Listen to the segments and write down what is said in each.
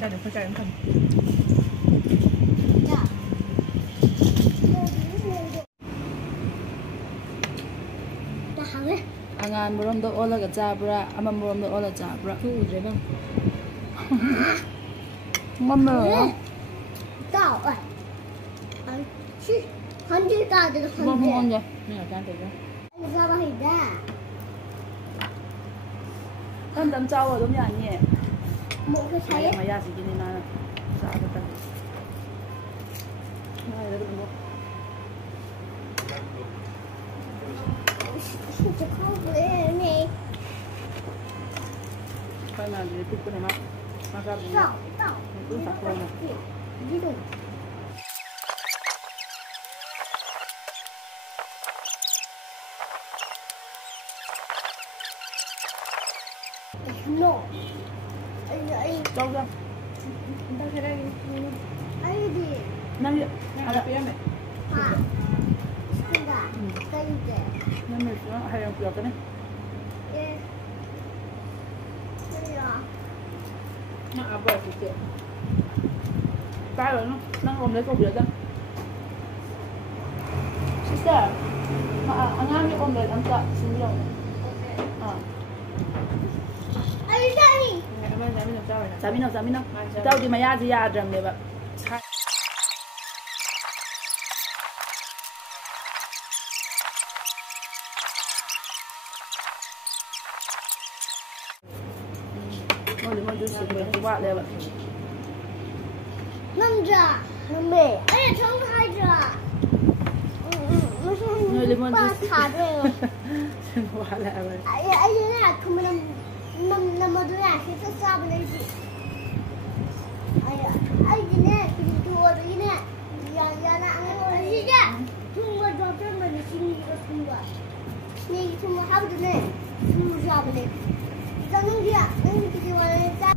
ดี๋ยวเข้าใจกันก่อนAngan murom do ola ga jabra ama murom do ola jabra tu je bang mama tao ơi anh chứ hắn chưa tao được hắn mama ngon rồi ni ở trên đây anh ra bao nhiêu đã kan dam chao dom ya ni một cái thấy ma ya si ni na sa ba ta mai da moจะเข้าเลยนี่ kan na ni tu ko na ma ka bu 到 tu sa ko na 这种 no ai chao ra ta thế đây ai đi nam ya ada phía mẹ à cái đó cái gì nam ya so hay yang pia ka ni cái đó nó áp vào thì chuyện cái rồi nó đang ôm lấy câu việc đó sister anh ngang ôm lấy anh ta xin lỗi ai đây mẹ ơi làm sao vậy Sabi na tao di maya di ya dram le ba mo du si ko wa le ba năm giờ năm bể ấy là trong 2 giờ ba thả rồi wa le ba ấy là không năm mà tôi là sẽ rất xa bên đây chị ấy gì nè cái gì thua đấy nè giờ là anh ngồi gì chứ thua mà cho tôi mà đi xin cái thua này thua mà học được nè thua ra bên đây cho nên gì ạ nên cái gì mà ra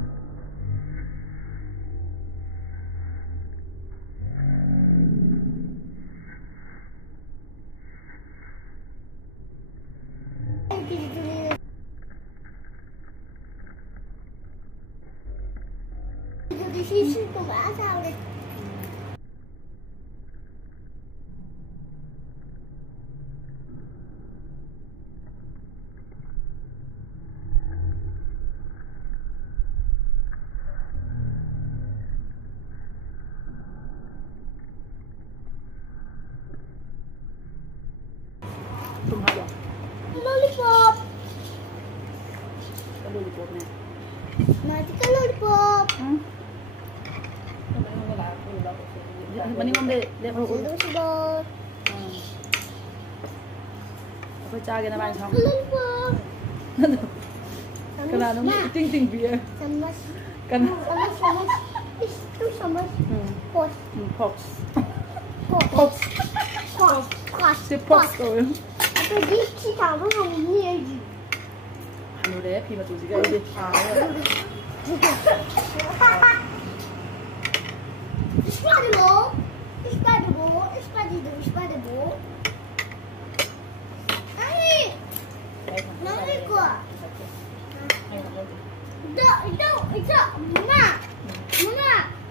thì xin của bà sao đây lollipop lollipop nè nói cái lollipop mending om de Sudah sudah. Apa cara nak main sama? Lollipop. Kenapa nama ting bia? Sama. Kan? Sama. Itu sama. Pot. Pox. Pot. Pot. Si pox tu. Apa di kita orang ni aja. Anu deh, pima tu juga ini. Spidable. Ai. Não ligou. Itu. Mama.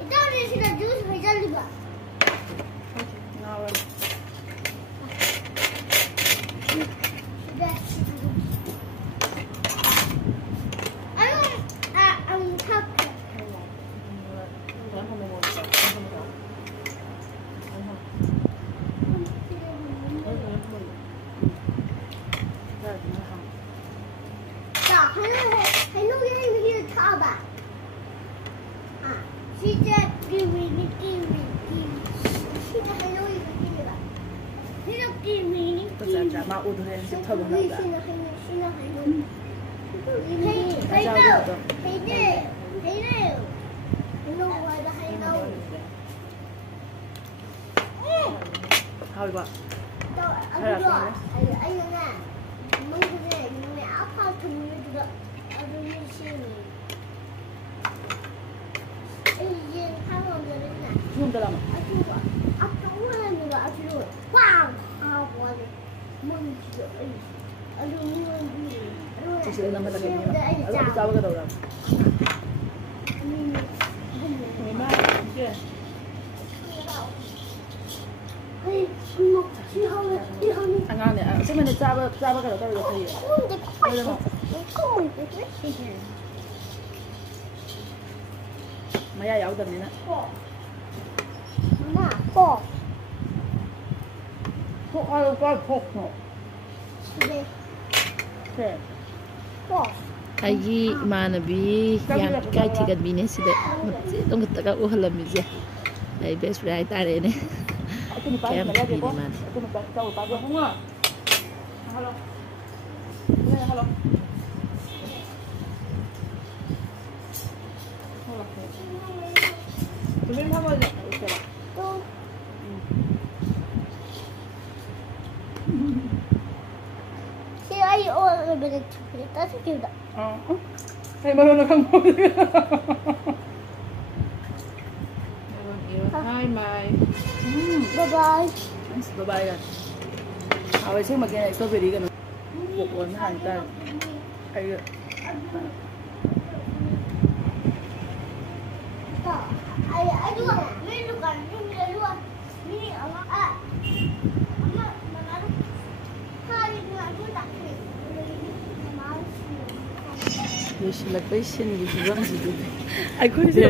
Itu dia sudah jus belajar juga. Ngawal. Sudah. Tak. Hay nuôi cái gì thọ bà chị chơi kiwi chị là hay nuôi cái gì bà chị là kiwi Tôi sẽ trả mạo ưu thế sẽ thơm lắm đã. chị là hay nuôi hay đâu ngoài là hay đâu Thôi quá. anh nè mấy cái này mẹ áo phao thùng như được anh đi xin 이제 사람들은 지금 들어가. 아까워하는 거 아주 빵 하고 아주 뭔지 아주 뭔지 Chỉ là nằm bên đây. Ở bên trái cái đầu rồi. Mày ba chưa? Ăn ngon nè, chứ mình ra cái đó tao được gì? Mày ra dạo tình này nè. ꯑꯩꯒꯤ ꯏꯃꯥꯟꯅꯕꯤ ꯌꯥꯝ ꯏꯀꯥꯏ ꯊꯤꯒꯟꯕꯤꯅꯦ ꯁꯤꯗ ꯑꯗꯨꯝ ꯈꯛꯇꯒ ꯎꯍꯜꯂꯝꯃꯤꯁꯦ ꯑꯩ best friend ꯍꯥꯏꯇꯥꯔꯦꯅꯦ ꯀꯌꯥꯝ ꯊꯤꯕꯤꯅꯦ ꯃꯥꯗꯤ Mình không bao giờ Ay, oh, bener cerita sih kita. Hey, baru nak kamu. Hai Mai. Bye bye. Bye bye kan. Awak sih makin extra beri kan. Pokoknya hantar. Ayo. Ay, dua. Ini bukan, ini dua. Ini amak. Amak, mana? Hari ini aku tak kiri. loꯏꯁꯤꯜꯂꯛꯄꯩ ꯁꯤꯟꯒꯤ ꯐꯤꯕꯝꯁꯤꯗꯤ ꯑꯩꯈꯣꯏꯁꯦ